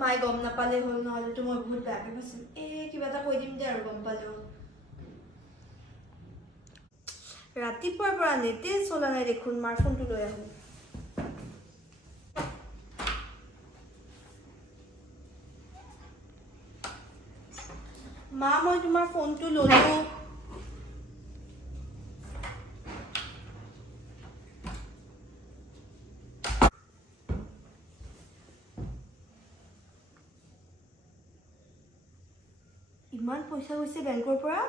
মায়ে গম নাপালে হ'ল, নহ'লেতো মই বহুত বেয়াকৈ পাইছিম। কিবা এটা কৈ দিম দে আৰু গম পালেও। ৰাতিপুৱাৰ পৰা নেটে চলা নাই দেখোন, মাৰ ফোনটো লৈ আহোঁ। মা, মই তোমাৰ ফোনটো ল'লো। ইমান পইচা গৈছে বেংকৰ পৰা?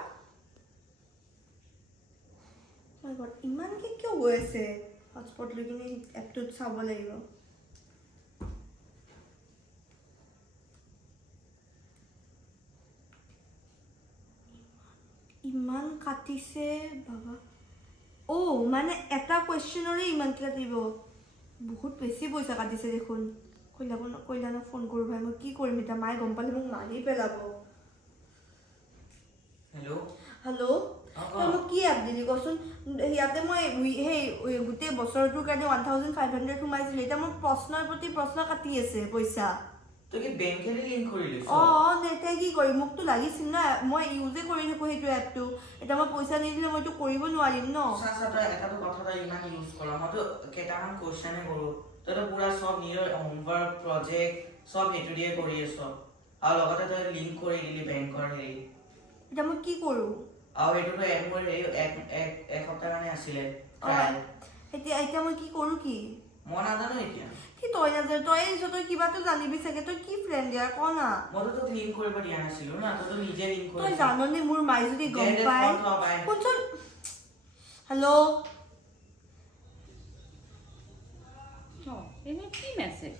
ইমানকে কিয় গৈ আছে? হটস্পট লৈ কিনে এপটোত চাব লাগিব। ইমান কাটিছে বাবা। মানে এটা কুৱেশ্যনৰে ইমান কাটিব? বহুত বেছি পইচা কাটিছে দেখোন। কল্যাণক ফোন কৰোঁ ভাই, মই কি কৰিম এতিয়া? মায়ে গম পালে মোক মাৰি পেলাব। হেল্ল', তই মোক কি এপ দিলি কচোন? ইয়াতে মই সেই গোটেই বছৰটোৰ কাৰণে 1500 সোমাইছিলে। এতিয়া মোৰ প্ৰশ্নৰ প্ৰতি প্ৰশ্ন কাটি আছে পইচা। তই কি বেংকেৰে লিংক কৰি লৈছ? এতিয়া কি কৰিম? মোকতো লাগিছিল না, মই ইউজে কৰি থাকোঁ সেইটো এপটো। এতিয়া মই পইচা নিদিলে মইতো কৰিব নোৱাৰিম ন। তই এটাটো কথা তই ইমান ইউজ কৰা, মইতো কেইটামান কুৱেশ্যনে কৰোঁ। তইতো পুৰা চব নিজৰ হোমৱৰ্ক প্ৰজেক্ট চব সেইটো দিয়ে কৰি আছ, আৰু লগতে তই লিংক কৰি দিলি বেংকৰ হেৰি। এতিয়া মই কি কৰোঁ? আৰু এইটোতো মোৰ এসপ্তাহ কাৰণে আছিলে। এতিয়া মই কি কৰোঁ? কি মই নাজানো এতিয়া। কি তই নাজানো? তই কিবাটো জানিবি চাগে। তই কি ফ্ৰেণ্ড ইয়াৰ ক না। মইতো তোক লিংক কৰিব দিয়া নাছিলো না, তইতো নিজে লিংক কৰিছ। তই জাননে মোৰ মায়ে যদি গম পায়? শুনচোন। হেল্ল', এনে কি মেছেজ?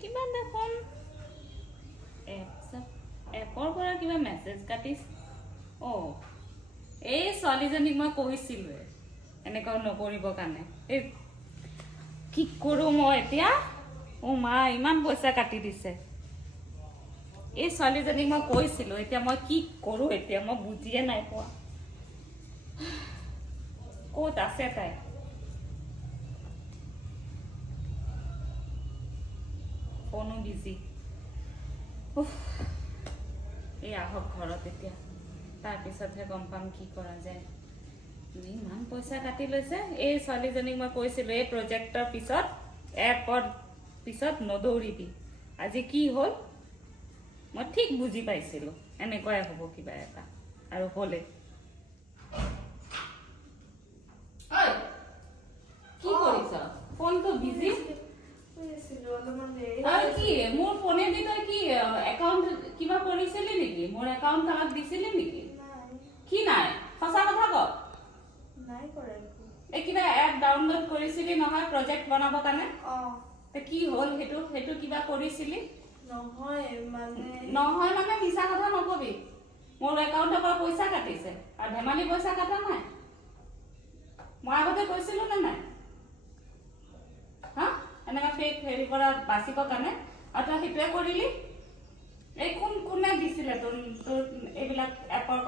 কিবা দেখোন এপৰ পৰা কিবা মেছেজ কাটিছ। এই ছোৱালীজনীক মই কৈছিলোৱে এনেকুৱা নকৰিবৰ কাৰণে। কি কৰোঁ মই এতিয়া? মা, ইমান পইচা কাটি দিছে। এই ছোৱালীজনীক মই কৈছিলোঁ, এতিয়া মই কি কৰোঁ? এতিয়া মই বুজিয়ে নাই পোৱা। ক'ত আছে তাই? ফোনো বিজি। এই আহক ঘৰত এতিয়া, তাৰপিছতহে গম পাম কি কৰা যায়। ইমান পইচা কাটি লৈছে। এই ছোৱালীজনীক মই কৈছিলোঁ এই প্ৰজেক্টৰ পিছত, এপৰ পিছত নদৌৰিবি। আজি কি হ'ল মই ঠিক বুজি পাইছিলোঁ, এনেকুৱাই হ'ব কিবা এটা, আৰু হ'লে। কি কৰিছ? ফোনটো বিজি। কি মোৰ ফোনেদি তই কি একাউণ্ট কিবা কৰিছিলি নেকি? মোৰ একাউণ্ট কাৰোবাক দিছিলি নেকি? কি নাই? সঁচা কথা ক। এই কিবা এপ ডাউনলোড কৰিছিলি নহয় প্ৰজেক্ট বনাবৰ কাৰণে? কি হ'ল সেইটো কিবা কৰিছিলি? নহয় মানে মিছা কথা নকবি। মোৰ একাউণ্টৰ পৰা পইচা কাটিছে, আৰু ধেমালি পইচা কাটা নাই। মই আগতে কৈছিলোঁ নে নাই? এনেকুৱা ফেক হেৰি পৰা বাচিবৰ কাৰণে, আৰু তই সেইটোৱে কৰিলি। এই কোনে দিছিলে তোৰ এইবিলাক এপৰ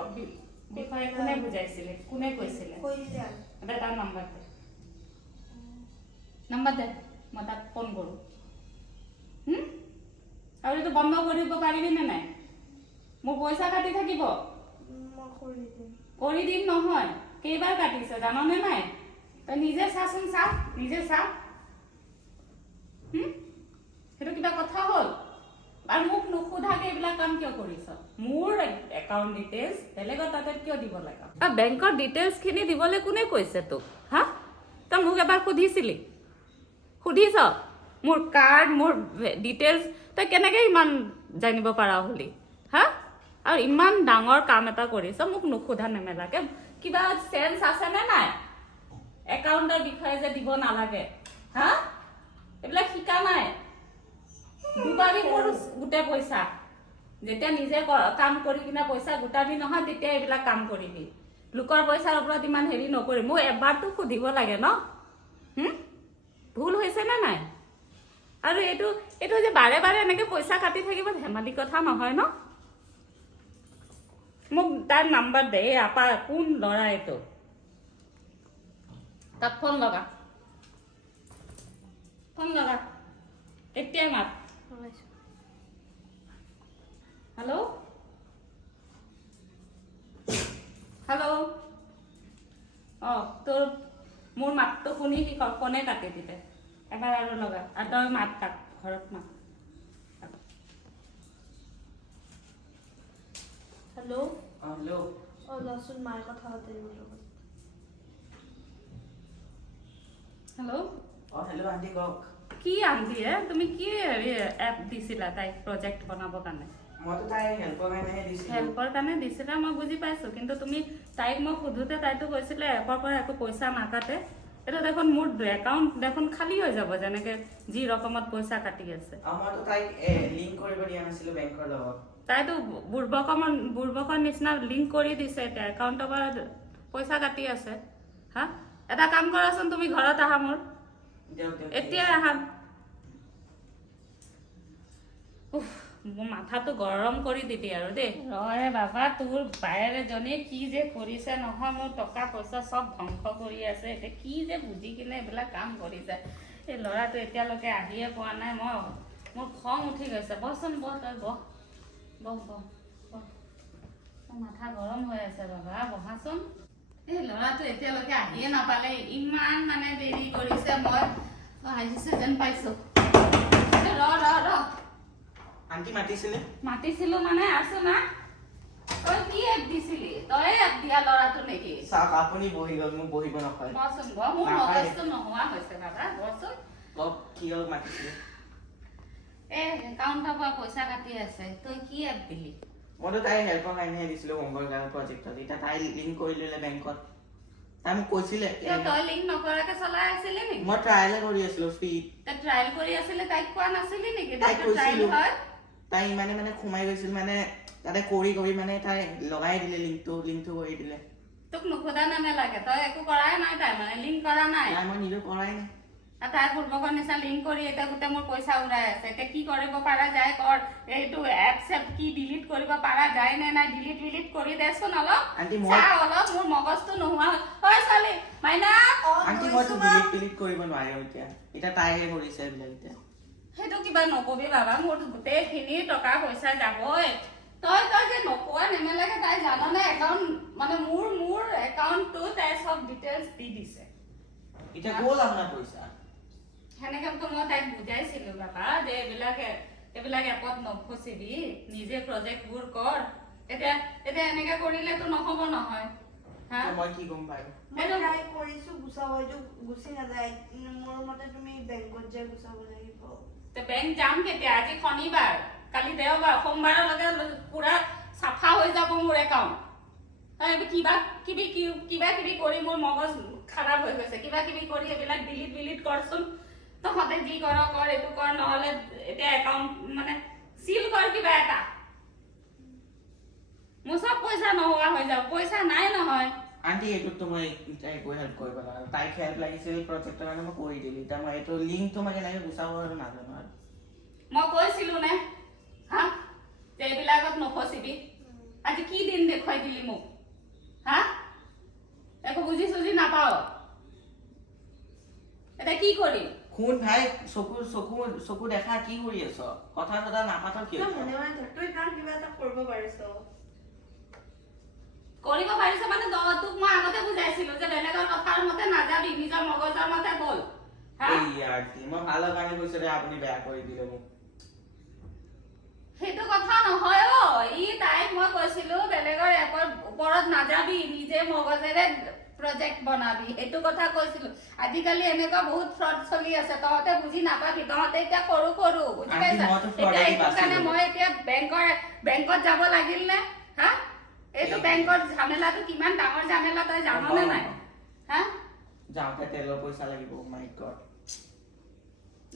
বিষয়ে? কোনে বুজাইছিলে? কোনে কৈছিলে? এতিয়া তাৰ নম্বৰ দে, মই তাক ফোন কৰোঁ। আৰু এইটো বন্ধ কৰিব পাৰিবি নে নাই? মোৰ পইচা কাটি থাকিব? কৰি দিম নহয়। কেইবাৰ কাটিছে জাননে নাই? তই নিজে চাচোন, নিজে চা। সেইটো কিবা কথা হ'ল? আৰু মোক নুসুধাকে এইবিলাক কাম কিয় কৰিছ? মোৰ একাউণ্ট ডিটেইলছ বেলেগৰ তাতে কিয় দিব লাগে? বেংকৰ ডিটেইলছখিনি দিবলৈ কোনে কৈছে তোক? তই মোক এবাৰ সুধিছিলি? সুধিছ? মোৰ কাৰ্ড, মোৰ ডিটেইলছ তই কেনেকৈ ইমান জানিব পাৰা হলি? আৰু ইমান ডাঙৰ কাম এটা কৰিছ, মোক নুসুধা নেমেলাকে। কিবা চেঞ্চ আছেনে নাই? একাউণ্টৰ বিষয়ে যে দিব নালাগে, এইবিলাক শিকা নাই? দুবাৰী মোৰ গোটেই পইচা। যেতিয়া নিজে কাম কৰি কিনে পইচা গোটাবি নহয়, তেতিয়া এইবিলাক কাম কৰিবি। লোকৰ পইচাৰ ওপৰত ইমান হেৰি নকৰি। মোক এবাৰতো সুধিব লাগে ন? ভুল হৈছে নে নাই? আৰু এইটো যে বাৰে বাৰে এনেকৈ পইচা কাটি থাকিব ধেমালি কথা নহয় ন? মোক তাৰ নাম্বাৰ দে। আপা কোন ল'ৰা এইটো? তাত ফোন লগা। এতিয়াই মাত হেল্ল' হেল্ল' অঁ তোৰ মোৰ মাতটো শুনি সি ফোনে কাটি দিলে এবাৰ আৰু লগা আৰু তই মাত কাট ঘৰত মাত হেল্ল' হেল্ল' অঁ লচোন মায়ে কথা পাতে মোৰ লগত হেল্ল' হেল্ল' আণ্টি কওক কি আন্টি তুমি কি হেৰি এপ দিছিলা তাইক প্ৰজেক্ট বনাবৰ কাৰণে মইতো তাই হেল্পৰ কাৰণেহে দিছিলোঁ হেল্পৰ কাৰণে দিছিলা মই বুজি পাইছো কিন্তু তুমি তাইক মই সোধোতে তাইতো কৈছিলে এপৰ পৰা একো পইচা নাকাটে এইটো দেখোন মোৰ একাউণ্ট দেখোন খালী হৈ যাব যেনেকে যি ৰকমত পইচা কাটি আছে মইতো তাইক লিংক কৰিব দিয়া নাছিলোঁ বেংকৰ লগত তাইতো বুৰ্বকৰ নিচিনা লিংক কৰি দিছে এতিয়া একাউণ্টৰ পৰা পইচা কাটি আছে হা এটা কাম কৰাচোন তুমি ঘৰত আহা মোৰ দিয়ক দিয়ক এতিয়াই আহা উফ মোৰ মাথাটো গৰম কৰি দিবি আৰু দেই ৰে বাবা তোৰ বায়েৰজনীয়ে কি যে কৰিছে নহয় মোৰ টকা পইচা চব ধ্বংস কৰি আছে এতিয়া কি যে বুজি কিনে এইবিলাক কাম কৰিছে এই ল'ৰাটো এতিয়ালৈকে আহিয়ে পোৱা নাই মোৰ খং উঠি গৈছে বহচোন বহ তই বহ বহ বহ বহ মোৰ মাথা গৰম হৈ আছে বাবা বহাচোন এই ল'ৰাটো এতিয়ালৈকে আহিয়ে নাপালে ইমান মানে দেৰি কৰিছে মই আহিছে যেন পাইছো ৰ আণ্টি মাতিছিলে মাতিছিলো মানে আছো না তই কি এপ দিছিলি তই এপ দিয়া ল'ৰাটো নেকি চাওক আপুনি বহি গ'ল মোক বহিব নকয় বচোন ব মোৰ মগজটো নোহোৱা হৈছে বাবা বচোন কওক কি হ'ল মাতিছিলে একাউণ্টৰ পৰা পইচা কাটি আছে তই কি এপ দিলি মইতো তাই হেল্পৰ কাৰণেহে দিছিলোঁ হোমৱৰ্ক আৰু প্ৰজেক্টত এতিয়া তাই লিংক কৰি ল'লে বেংকত তাই মোক কৈছিলে তই লিংক নকৰাকে চলাই আছিলি নেকি মই ট্ৰায়েলে কৰি আছিলোঁ ফ্ৰীত তই ট্ৰায়েল কৰি আছিলি তাইক কোৱা নাছিলি নেকি তাইক ট্ৰায়েল কৈছিলোঁ হয় তাই ইমানে মানে সোমাই গৈছিল মানে তাতে কৰি মানে তাই লগাই দিলে লিংকটো কৰি দিলে তোক নুসুধা নালাগে তই একো কৰাই নাই তাই মানে লিংক কৰা নাই তাই মই নিজে কৰাই নাই তাই পূৰ্বকৰ নিচিনা লিংক কৰি এতিয়া গোটেই মোৰ পইচা উৰাই আছে এতিয়া কি কৰিব পৰা যায় কৰ এইটো এপ চেপ কি ডিলিট কৰিব পৰা যায় নে নাই ডিলিট কৰি দেচোন অলপ আণ্টি অলপ মোৰ মগজটো নোহোৱা হয় ছোৱালী মাইনা আণ্টি মইতো ডিলিট কৰিব নোৱাৰিম এতিয়া তাইহে কৰিছে এইবিলাক এতিয়া সেইটো কিবা নকবি বাবা মোৰ গোটেইখিনি টকা পইচা যাবই তই যে নকোৱা নেমেলাকে তাই জাননে একাউণ্ট মানে মোৰ একাউণ্টটো তাই চব ডিটেইলছ দি দিছে এতিয়া গ'ল আপোনাৰ পইচা সেনেকেতো মই তাইক বুজাইছিলো বাবা যে এইবিলাক এপত নফচিবি নিজে প্ৰজেক্টবোৰ কৰ এতিয়া এনেকে কৰিলেতো নহ'ব নহয় হা মই কি গম পাই মই ট্ৰাই কৰিছো গুচাব এইটো গুচি নাযায় মোৰ মতে তুমি বেংকত যাই গুচাব লাগিব বেংক যাম কেতিয়া আজি শনিবাৰ কালি দেওবাৰ সোমবাৰলৈকে পুৰা চাফা হৈ যাব মোৰ একাউণ্ট কিবা কিবি কৰি মোৰ মগজ খাৰাপ হৈ গৈছে কিবা কিবি কৰি এইবিলাক ডিলিট কৰচোন তহঁতে যি কৰ এইটো কৰ নহ'লে এতিয়া একাউণ্ট মানে চিল কৰ কিবা এটা মোৰ চব পইচা নোহোৱা হৈ যাব পইচা নাই নহয় আণ্টি এইটোতো মই একো হেল্প কৰিব নালাগে তাইক হেল্প লাগিছিল প্ৰজেক্টৰ কাৰণে মই কৰি দিলোঁ এতিয়া মই এইটো লিংকটো মই কেনেকৈ গুচাব আৰু নাজানো আৰু মই কৈছিলো নে হা যে এইবিলাকত নফচিবি আজি কি দিন দেখুৱাই দিলি মোক হা একো বুজি চুজি নাপাও এতিয়া কি কৰিম শুন ভাই চকু দেখা কি কৰি আছ কথা নাপাত কিয় মনে তই তাৰ কিবা এটা কৰিব পাৰিছ মানে তোক মই আগতে বুজাইছিলো যে বেলেগৰ কথাৰ মতে নাযাবি নিজৰ মগজৰ মতে বল মই ভালৰ কাৰণে কৈছো দে আপুনি বেয়া কৰি দিলে মোক সেইটো কথা নহয় তাইক মই কৈছিলো বেলেগৰ এপৰ ওপৰত নাযাবি নিজে মগজেৰে প্ৰজেক্ট বনাবি এইটো কথা কৈছিলো আজিকালি এনেকুৱা বহুত ফ্ৰড চলি আছে তহঁতে বুজি নাপাবি তহঁতে এতিয়া সৰু বুজি পাইছা এতিয়া এইটো কাৰণে মই এতিয়া বেংকত যাব লাগিল নে হা এইটো বেংকৰ ঝামেলাটো কিমান ডাঙৰ ঝামেলা তই জাননে নাই হা যাওঁতে তেলৰ পইচা লাগিব মাই গড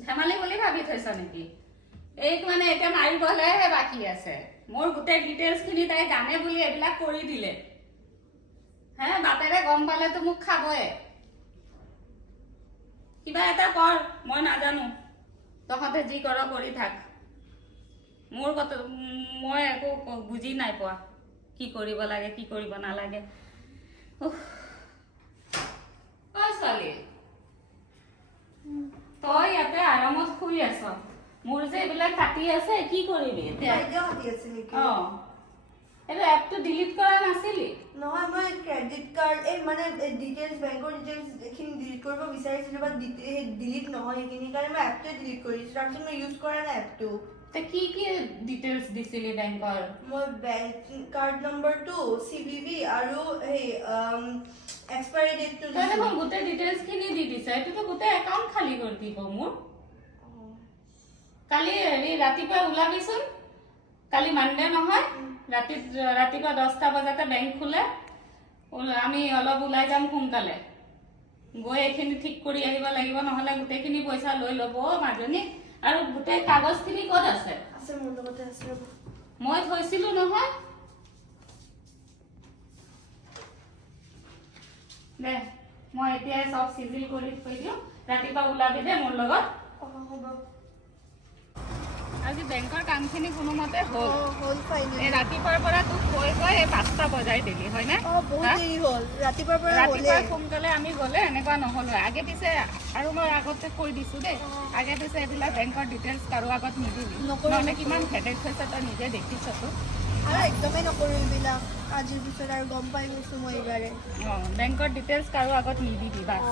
ধেমালি বুলি ভাবি থৈছ নেকি এইক মানে এতিয়া মাৰিবলেহে বাকী আছে মোৰ গোটেই ডিটেইলছ খিনি তাই জানে বুলি এইবিলাক কৰি দিলে হে বাপেৰে গম পালেতো মোক খাবয়ে কিবা এটা কৰ মই নাজানো তহঁতে যি কৰ কৰি থাক মোৰ কথা মই একো বুজি নাই পোৱা কি কৰিব লাগে কি কৰিব নালাগে ছোৱালী তই ইয়াতে আৰামত শুই আছ মোৰ যে এইবিলাক কাটি আছে কি কৰিবি এতিয়া এতিয়াও কাটি আছে নেকি এইটো এপটো ডিলিট কৰা নাছিলি নহয় মই ক্ৰেডিট কাৰ্ড এই মানে ডিটেইলছ বেংকৰ ডিটেইলছ এইখিনি ডিলিট কৰিব বিচাৰিছিলোঁ বাট ডিলিট নহয় সেইখিনি কাৰণে মই এপটোৱে ডিলিট কৰিছোঁ তাৰপিছত মই ইউজ কৰা নাই এপটো তে কি কি ডিটেইলছ দিছিলি বেংকৰ মই বেংক কাৰ্ড নম্বৰটো CVV আৰু সেই এক্সপায়াৰি ডেটটো তই দেখোন গোটেই ডিটেইলছখিনি দি দিছে এইটোতো গোটেই একাউণ্ট খালী কৰি দিব মোৰ কালি হেৰি ৰাতিপুৱা ওলাবিচোন কালি মানডে নহয় ৰাতিপুৱা 10টা বজাতে বেংক খোলে আমি অলপ ওলাই যাম সোনকালে গৈ এইখিনি ঠিক কৰি আহিব লাগিব নহ'লে গোটেইখিনি পইচা লৈ ল'ব মাজনী আৰু গোটেই কাগজখিনি ক'ত আছে আছে মোৰ লগতে আছে মই থৈছিলোঁ নহয় দে মই এতিয়াই চব চিজিল কৰি থৈ দিওঁ ৰাতিপুৱা ওলাবি দে মোৰ লগত হ'ব আজি বেংকৰ কামখিনি কোনোমতে হ'ল হ'ল ফাইনেলি এই ৰাতিপুৱাৰ পৰা তোক কৈ কৈ এই 5টা বজাই দিলি হয়নে বহুত দেৰি হ'ল ৰাতিপুৱাৰ পৰা ৰাতিপুৱা সোনকালে আমি গ'লে এনেকুৱা নহ'ল হয় আগে পিছে আৰু মই আগতে কৈ দিছোঁ দেই আগে পিছে এইবিলাক বেংকৰ ডিটেইলছ কাৰো আগত নিদিবি নহ'লে কিমান হেডেক হৈছে তই নিজে দেখিছতো আৰু একদমেই নকৰোঁ এইবিলাক আজিৰ পিছত আৰু গম পাই গৈছোঁ মই এইবাৰে বেংকৰ ডিটেইলছ কাৰো আগত নিদিবি বাছ